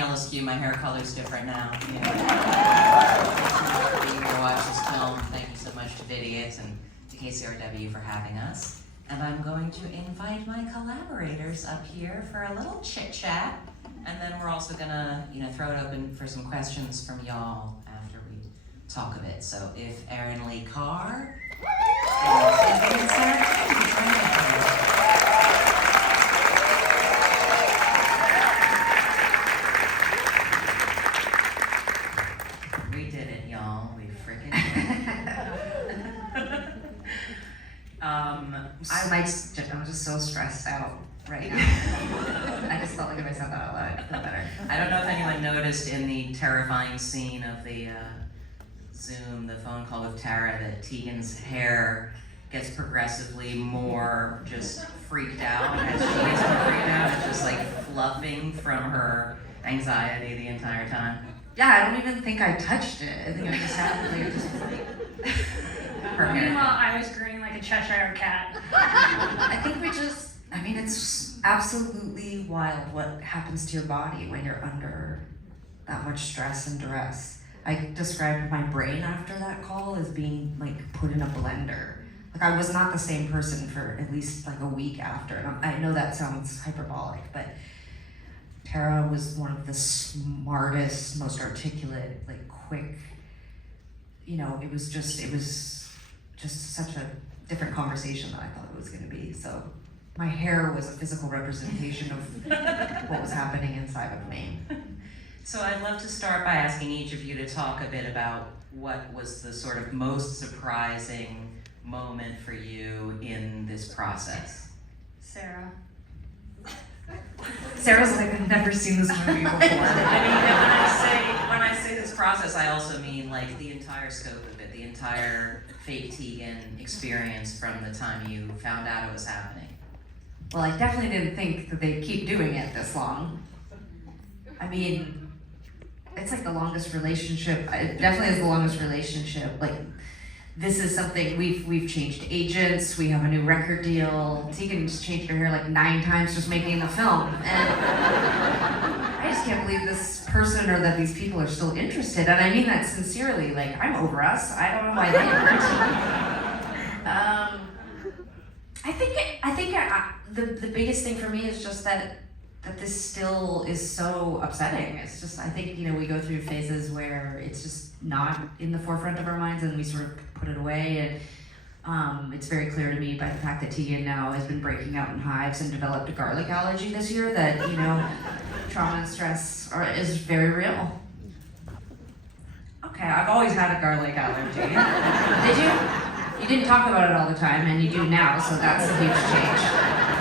yellow skew, my hair color's different now. You know. Being to watch this film, thank you so much to Vidiots and to KCRW for having us. And I'm going to invite my collaborators up here for a little chit chat. And then we're also gonna, throw it open for some questions from y'all after we talk a bit. So if Erin Lee Carr and Tegan and Sara, we did it, y'all. We freaking did it. I'm just so stressed out right now. I just felt like if I said that out loud, I'd feel better. I don't know if anyone noticed in the terrifying scene of the Zoom, the phone call with Tara, that Tegan's hair gets progressively more just freaked out as she gets more freaked out. It's just like fluffing from her anxiety the entire time. Yeah, I don't even think I touched it. I think I just had to like her hair. Meanwhile, I was growing like a Cheshire cat. I think it's absolutely wild what happens to your body when you're under that much stress and duress. I described my brain after that call as being like put in a blender. Like I was not the same person for at least like a week after. And I know that sounds hyperbolic, but Tara was one of the smartest, most articulate, like quick, it was just such a different conversation than I thought it was gonna be. So my hair was a physical representation of what was happening inside of me. So I'd love to start by asking each of you to talk a bit about what was the sort of most surprising moment for you in this process. Sarah. Sarah's like, I've never seen this movie before. I mean, when I say this process, I also mean like the entire scope of it, the entire fake Tegan experience from the time you found out it was happening. Well, I definitely didn't think that they'd keep doing it this long. I mean, it's like the longest relationship. It definitely is the longest relationship. Like, this is something we've changed agents. We have a new record deal. Tegan's changed her hair like 9 times just making the film, and I just can't believe this person or that these people are still interested. And I mean that sincerely. Like, I'm over us. I don't know why they aren't. I think the biggest thing for me is just that this still is so upsetting. It's just, I think, we go through phases where it's just not in the forefront of our minds and we sort of put it away. And it's very clear to me by the fact that Tegan now has been breaking out in hives and developed a garlic allergy this year that, trauma and stress is very real. Okay, I've always had a garlic allergy. Did you? You didn't talk about it all the time, and you do now, so that's a huge change.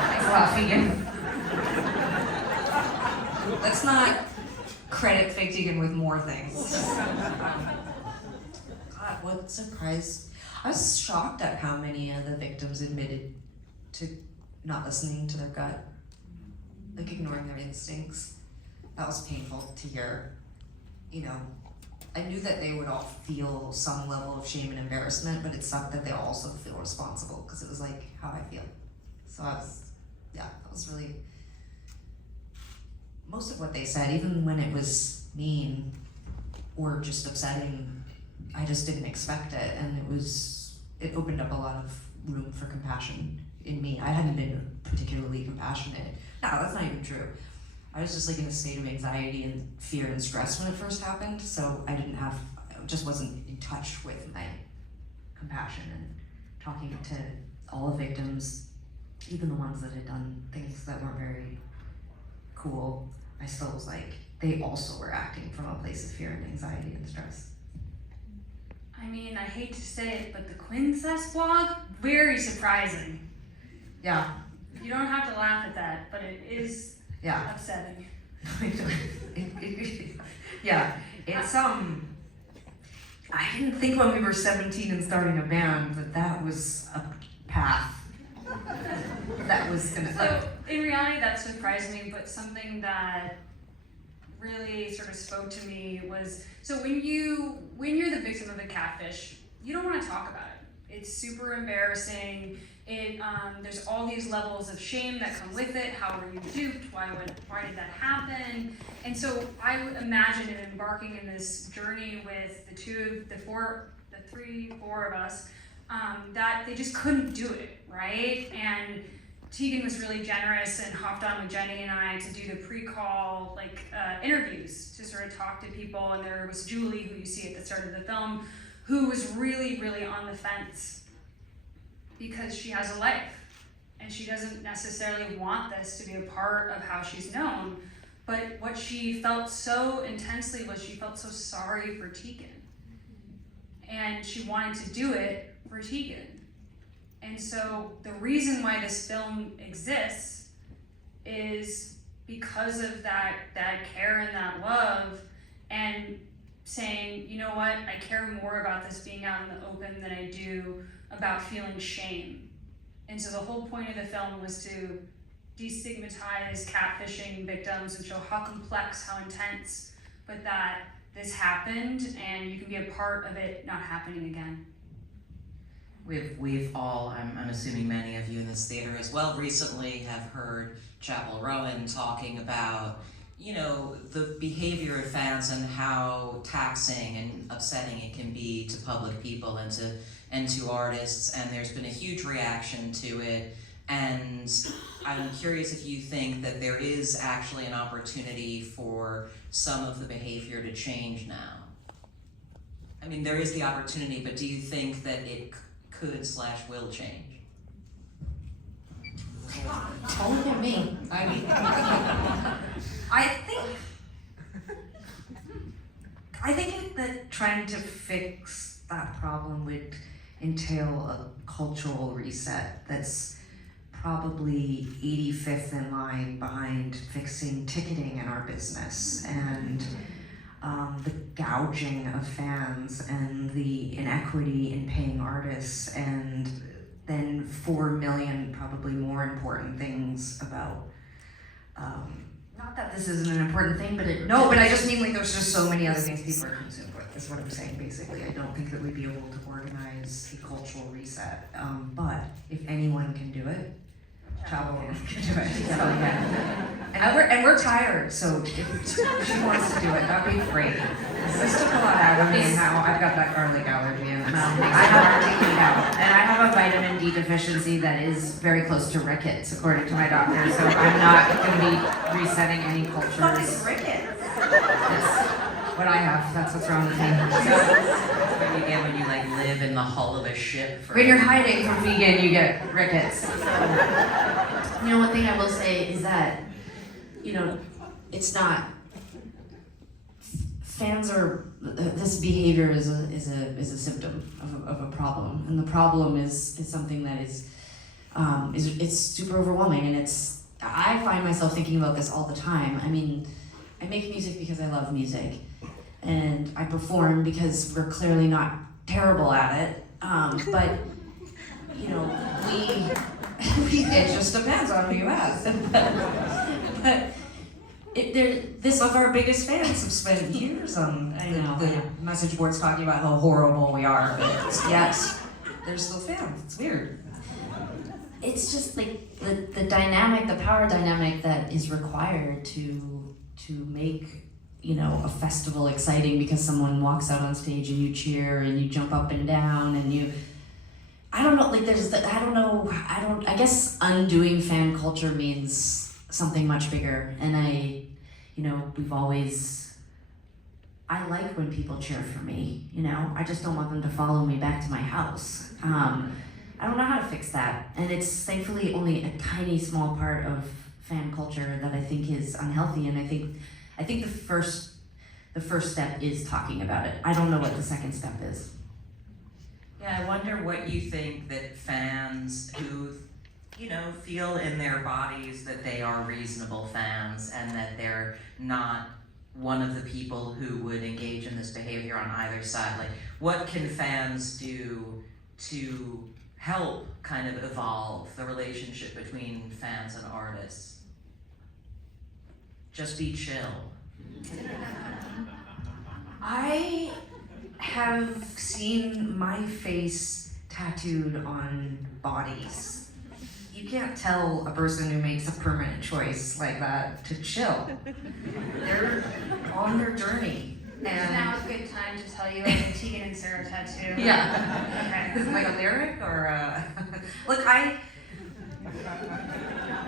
Thanks a lot, Tegan. Let's not credit fake Tegan with more things. God, what surprised? I was shocked at how many of the victims admitted to not listening to their gut, like ignoring their instincts. That was painful to hear. I knew that they would all feel some level of shame and embarrassment, but it sucked that they also feel responsible because it was like how I feel. So that was really, most of what they said, even when it was mean or just upsetting, I just didn't expect it, and it opened up a lot of room for compassion in me. I hadn't been particularly compassionate. No, that's not even true. I was just like in a state of anxiety and fear and stress when it first happened, so I just wasn't in touch with my compassion. And talking to all the victims, even the ones that had done things that weren't very cool, I still was like, they also were acting from a place of fear and anxiety and stress. I mean, I hate to say it, but the Quincess vlog, very surprising. Yeah. You don't have to laugh at that, but it is upsetting. Yeah, it's I didn't think when we were 17 and starting a band that was a path that was gonna. So in reality, that surprised me, but something that really sort of spoke to me was, so when you're the victim of a catfish, you don't want to talk about it. It's super embarrassing. There's all these levels of shame that come with it. How were you duped? Why did that happen? And so I would imagine embarking in this journey with the three, four of us, that they just couldn't do it, right? And Tegan was really generous and hopped on with Jenny and I to do the pre-call interviews to sort of talk to people. And there was Julie, who you see at the start of the film, who was really, really on the fence because she has a life and she doesn't necessarily want this to be a part of how she's known. But what she felt so intensely was she felt so sorry for Tegan. And she wanted to do it for Tegan. And so the reason why this film exists is because of that care and that love, and saying, you know what, I care more about this being out in the open than I do about feeling shame. And so the whole point of the film was to destigmatize catfishing victims and show how complex, how intense, but that this happened and you can be a part of it not happening again. We've all, I'm assuming many of you in this theater as well, recently have heard Chapel Rowan talking about, you know, the behavior of fans and how taxing and upsetting it can be to public people and to artists, and there's been a huge reaction to it. And I'm curious if you think that there is actually an opportunity for some of the behavior to change now. I mean, there is the opportunity, but do you think that it could/will change? Don't look at me. I mean, I think that trying to fix that problem would entail a cultural reset that's probably 85th in line behind fixing ticketing in our business, and the gouging of fans and the inequity in paying artists, and then 4 million probably more important things about, not that this isn't an important thing, but but I just mean, like, there's just so many other things people are consumed with, is what I'm saying basically. I don't think that we'd be able to organize a cultural reset, but if anyone can do it, Chapel Rowan can do it. So, yeah. And we're tired, so if she wants to do it, that'd be great. This took a lot out of me, and now I've got that garlic allergy, and I have to take it out. And I have a vitamin D deficiency that is very close to rickets, according to my doctor, so I'm not going to be resetting any cultures. What is rickets? That's what I have. That's what's wrong with me. That's what you get when you like live in the hull of a ship. When you're hiding from vegan, you get rickets. You know, one thing I will say is that, you know, It's not. Fans are. This behavior is a symptom of a problem, and the problem is something that is it's super overwhelming, and it's. I find myself thinking about this all the time. I mean, I make music because I love music, and I perform because we're clearly not terrible at it. But you know, it just depends on who you ask. But some of our biggest fans have spent years on the message boards talking about how horrible we are, but yet they're still fans. It's weird. it's just like the dynamic, the power dynamic that is required to make, you know, a festival exciting because someone walks out on stage and you cheer and you jump up and down and you, I don't know, like I guess undoing fan culture means something much bigger. And I like when people cheer for me, you know, I just don't want them to follow me back to my house. I don't know how to fix that. And it's thankfully only a tiny small part of fan culture that I think is unhealthy. And I think the first step is talking about it. I don't know what the second step is. Yeah, I wonder what you think that fans who, you know, feel in their bodies that they are reasonable fans and that they're not one of the people who would engage in this behavior on either side. Like, what can fans do to help kind of evolve the relationship between fans and artists? Just be chill. I have seen my face tattooed on bodies you can't tell a person who makes a permanent choice like that to chill. They're on their journey. And Now is a good time to tell you like a Tegan and Sara tattoo. yeah. Okay. Like a lyric or look,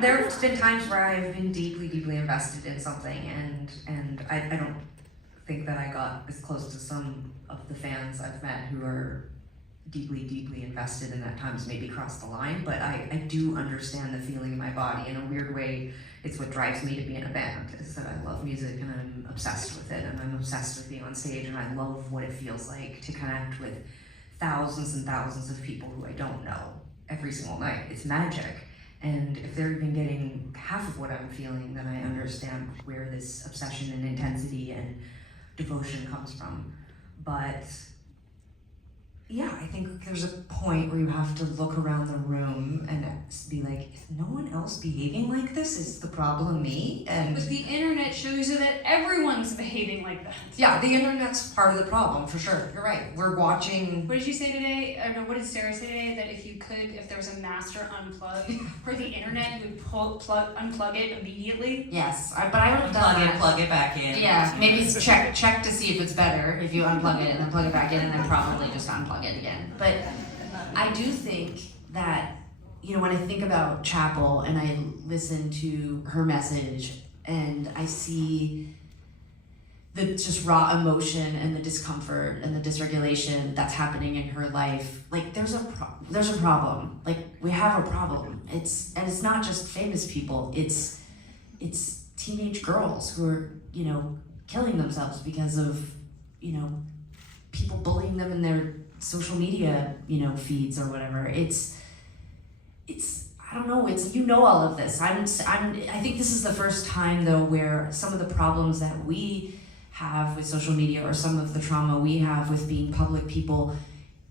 there's been times where I've been deeply, deeply invested in something and I don't think that I got as close to some of the fans I've met who are deeply, deeply invested and at times maybe cross the line, but I do understand the feeling in my body. In a weird way, it's what drives me to be in a band, is that I love music and I'm obsessed with it and I'm obsessed with being on stage and I love what it feels like to connect with thousands and thousands of people who I don't know every single night. It's magic. And if they're even getting half of what I'm feeling, then I understand where this obsession and intensity and devotion comes from. But yeah, I think there's a point where you have to look around the room and be like, is no one else behaving like this? Is the problem me? And But the internet shows you that everyone's behaving like that. yeah, the internet's part of the problem, for sure. You're right. We're watching. What did you say today? Or no, what did Sarah say today? That if there was a master unplug for the internet, you would unplug it immediately. Yes, but I haven't done that. Plug it back in. Yeah, maybe it's check to see if it's better if you unplug it and then plug it back in and then probably just unplug it again. But I do think that, you know, when I think about Chapel and I listen to her message and I see the just raw emotion and the discomfort and the dysregulation that's happening in her life, like there's a problem. Like we have a problem. It's not just famous people. It's teenage girls who are, you know, killing themselves because of, you know, people bullying them in their social media, you know, feeds or whatever. It's I don't know, you know all of this. I think this is the first time though where some of the problems that we have with social media or some of the trauma we have with being public people,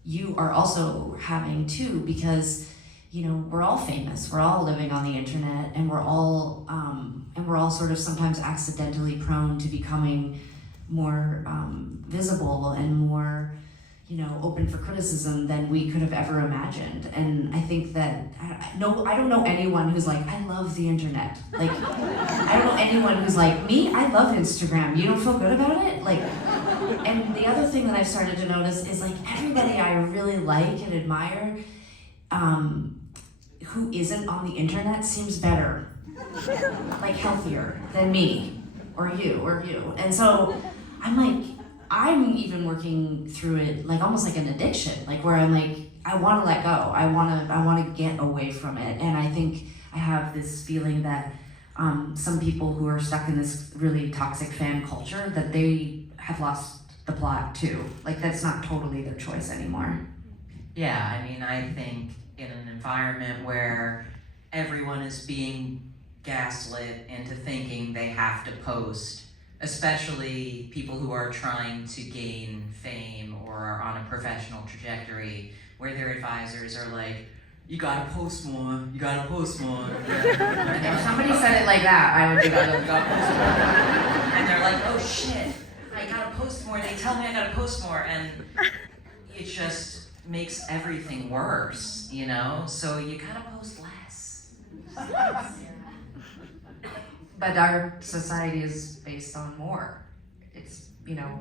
you are also having too, because, you know, we're all famous, we're all living on the internet, and we're all sort of sometimes accidentally prone to becoming more visible and more, you know, open for criticism than we could have ever imagined. And I think that, I don't know anyone who's like, I love the internet. Like, I don't know anyone who's like, me, I love Instagram. You don't feel good about it? Like, and the other thing that I've started to notice is like everybody I really like and admire, who isn't on the internet seems better, like healthier than me, or you. And so I'm like, I'm even working through it like almost like an addiction, like where I'm like, I want to let go. I want to get away from it. And I think I have this feeling that some people who are stuck in this really toxic fan culture, that they have lost the plot too. Like that's not totally their choice anymore. Yeah, I mean, I think in an environment where everyone is being gaslit into thinking they have to post, especially people who are trying to gain fame or are on a professional trajectory, where their advisors are like, you gotta post more. And If somebody said it like that, I would be like, oh god. and they're like, oh shit, I gotta post more. They tell me I gotta post more, and it just makes everything worse, you know? So you gotta post less. But our society is based on more. It's, you know,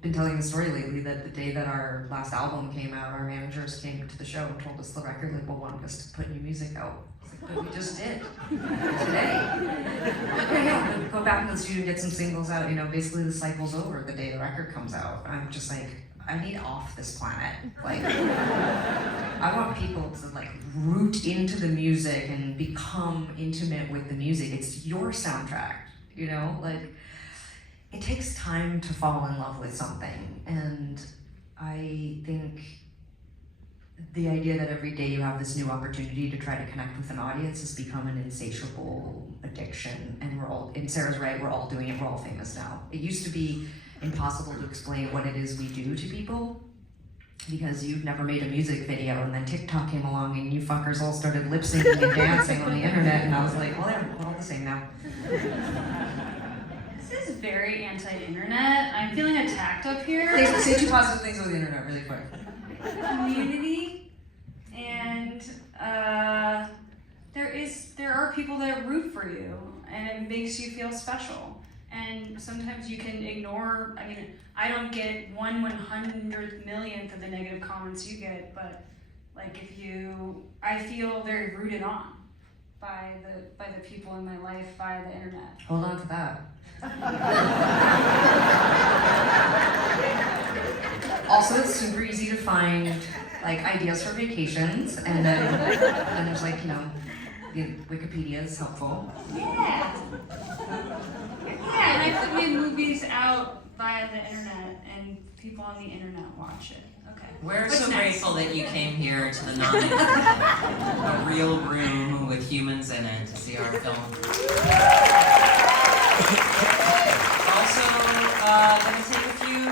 been telling the story lately that the day that our last album came out, our managers came to the show and told us the record label wanted us to put new music out. It's like, but we just did today. Yeah, go back in the studio and get some singles out. You know, basically the cycle's over the day the record comes out. I'm just like, I need off this planet. Like, I want people to like root into the music and become intimate with the music. It's your soundtrack, you know? Like, it takes time to fall in love with something. And I think the idea that every day you have this new opportunity to try to connect with an audience has become an insatiable addiction. And we're all, and Sarah's right, we're all doing it, we're all famous now. It used to be impossible to explain what it is we do to people because you've never made a music video, and then TikTok came along and you fuckers all started lip syncing and dancing on the internet, and I was like, well, we're all the same now. This is very anti-internet. I'm feeling attacked up here. Say two positive things about the internet really quick. Community and there are people that root for you, and it makes you feel special. And sometimes you can ignore. I mean, I don't get 1/100 millionth of the negative comments you get, but like I feel very rooted on by the people in my life, by the internet. Hold on to that. Also, it's super easy to find like ideas for vacations, and then there's like, you know, Wikipedia is helpful. Yeah. Yeah, and I put my movies out via the internet, and people on the internet watch it. Okay. We're What's so next? grateful that you came here to the non-internet, a real room with humans in it to see our film. Also, going to take a few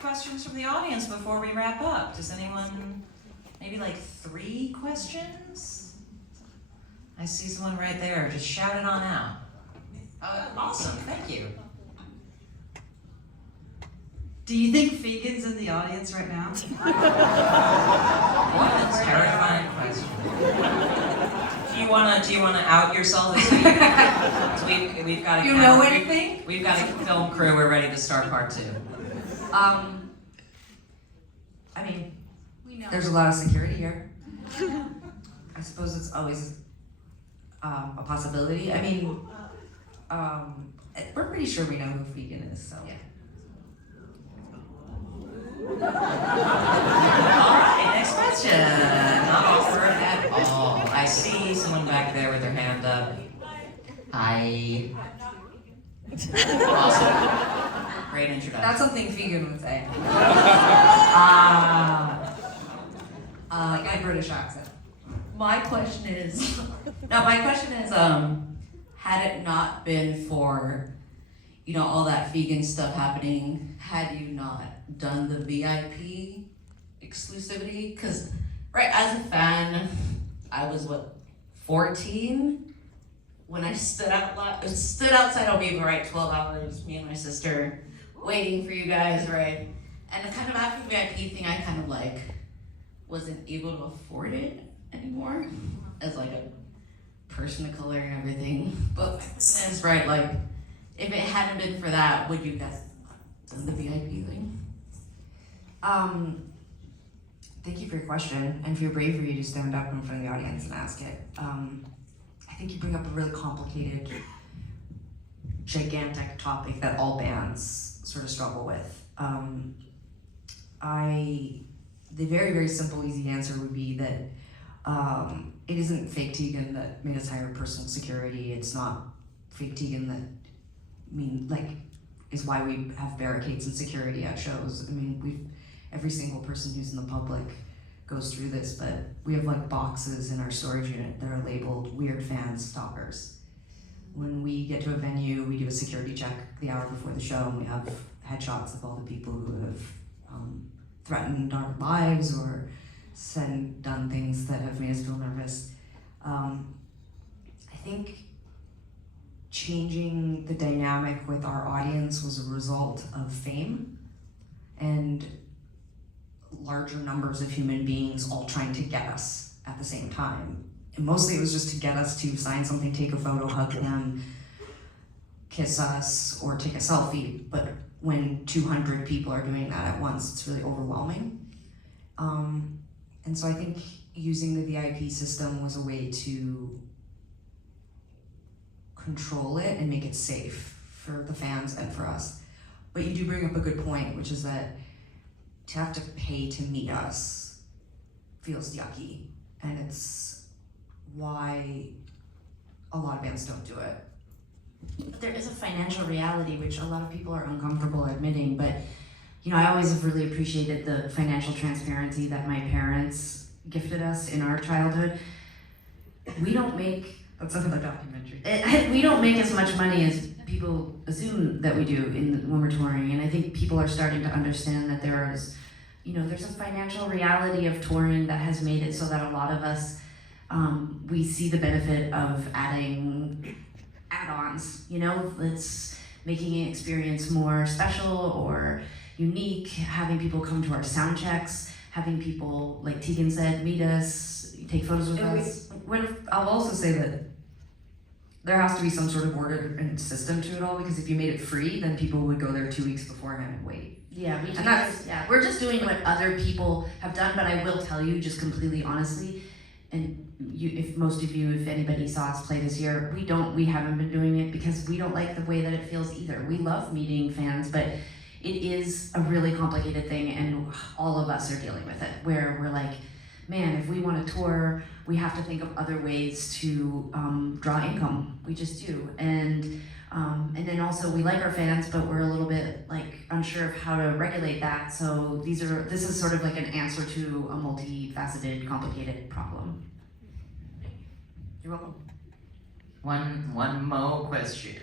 questions from the audience before we wrap up. Does anyone, maybe like 3 questions? I see someone right there. Just shout it on out. Awesome, thank you. Do you think Fegan's in the audience right now? What a terrifying question. Do you wanna out yourself this week? So we've got a You know anything? We've got a film crew. We're ready to start part 2. I mean, We know. there's a lot of security here. I suppose it's always a possibility. I mean, we're pretty sure we know who Fegan is, so. Yeah. Alright, next question. Not awkward at all. I see someone back there with their hand up. Hi. Awesome. Great introduction. That's something Fegan would say. Like my British accent. My question is, had it not been for, you know, all that vegan stuff happening, had you not done the VIP exclusivity? Because, right, as a fan, I was, 14? When I stood outside Obiva, right, 12 hours, me and my sister, waiting for you guys, right? And kind of after the VIP thing, I kind of like, wasn't able to afford it anymore as like a person of color and everything. But my question is, right, like, if it hadn't been for that, would you guys have done the VIP thing? Thank you for your question and for your bravery to stand up in front of the audience and ask it. I think you bring up a really complicated, gigantic topic that all bands sort of struggle with. The very, very simple, easy answer would be that it isn't fake Tegan that made us hire personal security. It's not fake Tegan that is why we have barricades and security at shows. I mean, every single person who's in the public goes through this, but we have like boxes in our storage unit that are labeled weird fan stalkers. When we get to a venue, we do a security check the hour before the show, and we have headshots of all the people who have threatened our lives or done things that have made us feel nervous. I think changing the dynamic with our audience was a result of fame and larger numbers of human beings all trying to get us at the same time. And mostly it was just to get us to sign something, take a photo, hug them, kiss us, or take a selfie. But when 200 people are doing that at once, it's really overwhelming. And so I think using the VIP system was a way to control it and make it safe for the fans and for us. But you do bring up a good point, which is that to have to pay to meet us feels yucky. And it's why a lot of bands don't do it. But there is a financial reality which a lot of people are uncomfortable admitting, but you know, I always have really appreciated the financial transparency that my parents gifted us in our childhood. We don't make, That's another documentary. we don't make as much money as people assume that we do when we're touring, and I think people are starting to understand that there's a financial reality of touring that has made it so that a lot of us, we see the benefit of adding add-ons, it's making an experience more special or unique, having people come to our sound checks, having people, like Tegan said, meet us, You take photos with And us. I'll also say that there has to be some sort of order and system to it all, because if you made it free, then people would go there 2 weeks beforehand and wait. Yeah, And that's- we're just doing what other people have done, but I will tell you just completely honestly, and if anybody saw us play this year, we haven't been doing it because we don't like the way that it feels either. We love meeting fans, but it is a really complicated thing, and all of us are dealing with it, where we're like, man, if we want to tour, we have to think of other ways to draw income. We just do. And then also we like our fans, but we're a little bit like unsure of how to regulate that. So this is sort of like an answer to a multifaceted, complicated problem. You're welcome. One more question.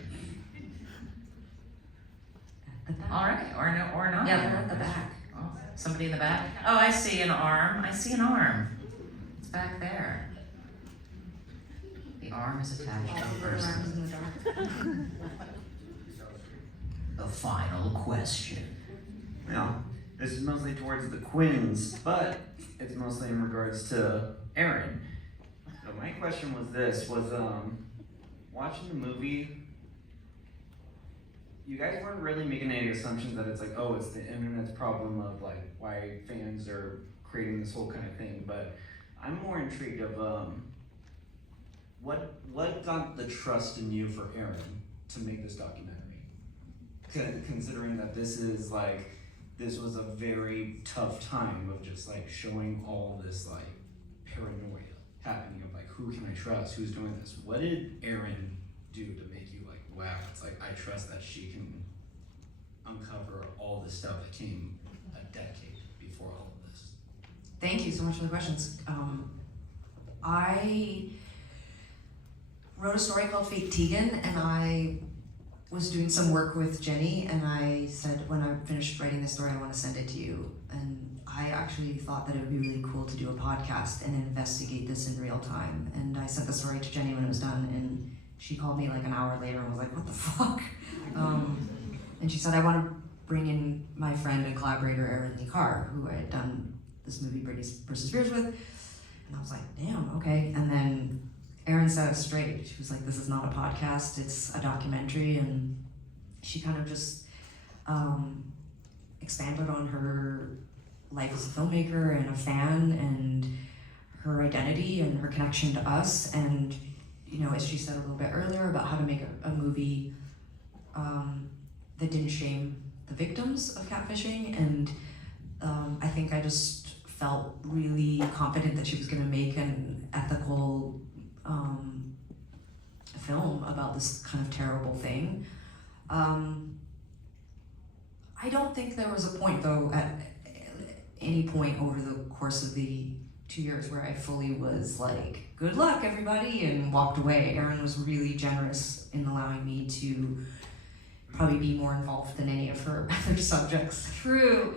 At the back. All right, or not. Yeah, they're at the back. Oh, somebody in the back? Oh, I see an arm. It's back there. The arm is attached to the person. The final question. Now, this is mostly towards the Quins, but it's mostly in regards to Erin. So my question was this, watching the movie, you guys weren't really making any assumptions that it's like, oh, it's the internet's problem of like why fans are creating this whole kind of thing, but I'm more intrigued of what got the trust in you for Erin to make this documentary? Considering that this was a very tough time of just like showing all this like paranoia happening of like, who can I trust, who's doing this? What did Erin do to make you like, wow, it's like I trust that she can uncover all this stuff that came a decade before all of this? Thank you so much for the questions. I wrote a story called Fake Tegan, and I was doing some work with Jenny, and I said, when I finished writing this story, I want to send it to you. And I actually thought that it would be really cool to do a podcast and investigate this in real time. And I sent the story to Jenny when it was done, and she called me like an hour later and was like, what the fuck? And she said, I want to bring in my friend and collaborator, Erin, who I had done this movie Britney vs. Spears with. And I was like, damn, okay. And then Erin set it straight. She was like, this is not a podcast, it's a documentary. And she kind of just expanded on her life as a filmmaker and a fan and her identity and her connection to us. And, you know, as she said a little bit earlier about how to make a movie that didn't shame the victims of catfishing. And I think I just felt really confident that she was going to make an ethical film about this kind of terrible thing. I don't think there was a point, though, at any point over the course of the 2 years where I fully was like, good luck, everybody, and walked away. Erin was really generous in allowing me to probably be more involved than any of her other subjects. True.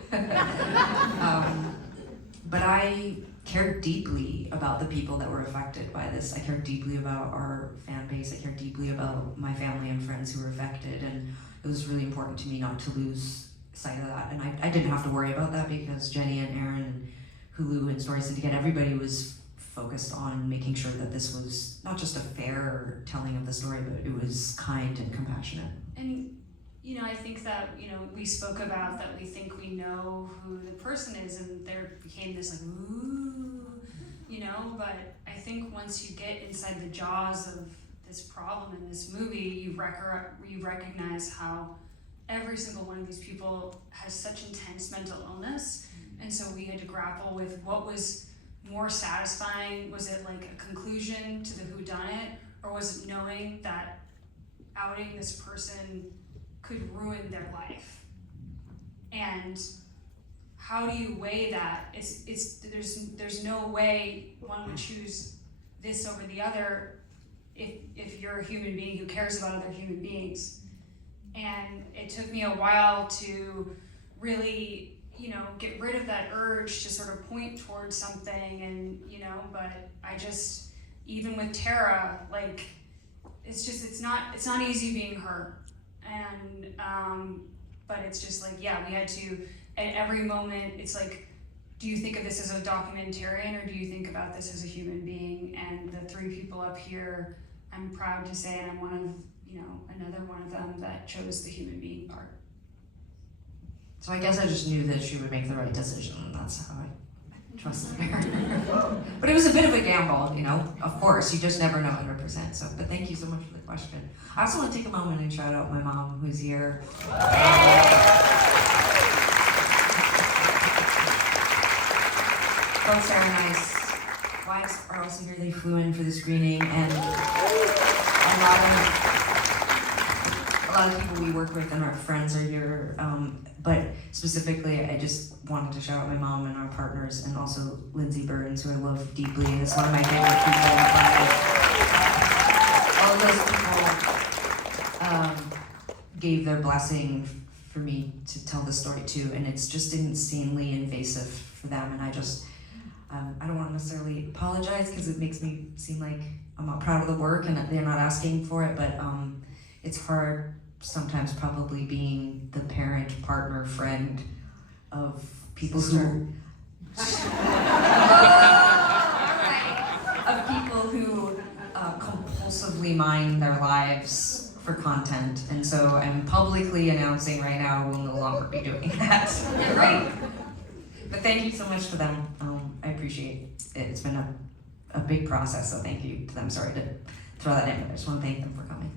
But I cared deeply about the people that were affected by this. I cared deeply about our fan base. I cared deeply about my family and friends who were affected, and it was really important to me not to lose sight of that. And I didn't have to worry about that because Jenny and Erin and Hulu and Stories Syndicate, everybody was focused on making sure that this was not just a fair telling of the story, but it was kind and compassionate. And, you know, I think that, you know, we spoke about that we think we know who the person is, and there became this like, ooh, you know, but I think once you get inside the jaws of this problem in this movie, you recognize how every single one of these people has such intense mental illness. And so we had to grapple with what was more satisfying. Was it like a conclusion to the whodunit, or was it knowing that outing this person could ruin their life? And how do you weigh that? There's no way one would choose this over the other if you're a human being who cares about other human beings. And it took me a while to really, you know, get rid of that urge to sort of point towards something, and, you know, but I just, even with Tara, like, it's not easy being her. And, but it's just like, yeah, we had to, at every moment, it's like, do you think of this as a documentarian, or do you think about this as a human being? And the three people up here, I'm proud to say, and I'm one of, another one of them that chose the human being part. So I guess I just knew that she would make the right decision, and that's how I trusted her. But it was a bit of a gamble, of course, you just never know 100%. So, but thank you so much for the question. I also want to take a moment and shout out my mom, who's here. Both Sarah and I's wives are also here. They flew in for the screening, and a lot of people we work with and our friends are here. But specifically, I just wanted to shout out my mom and our partners, and also Lindsay Burns, who I love deeply, and is one of my favorite people in my life. All of those people gave their blessing for me to tell the story too, and it's just insanely invasive for them, and I don't want to necessarily apologize because it makes me seem like I'm not proud of the work and that they're not asking for it, but it's hard sometimes probably being the parent, partner, friend of people who compulsively mine their lives for content, and so I'm publicly announcing right now we'll no longer be doing that. Right. But thank you so much for them. I appreciate it. It's been a big process, so thank you to them. Sorry to throw that in, but I just want to thank them for coming.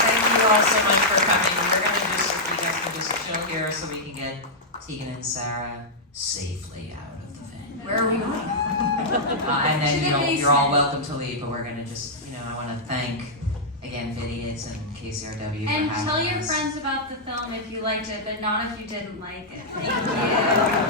Thank you all so much for coming. We're gonna if you guys can just chill here so we can get Tegan and Sara safely out of the van. Where are we going? And then you're all welcome to leave, but we're gonna just, I want to thank again Vidiots and KCRW for having us. And tell your friends about the film if you liked it, but not if you didn't like it. Thank you.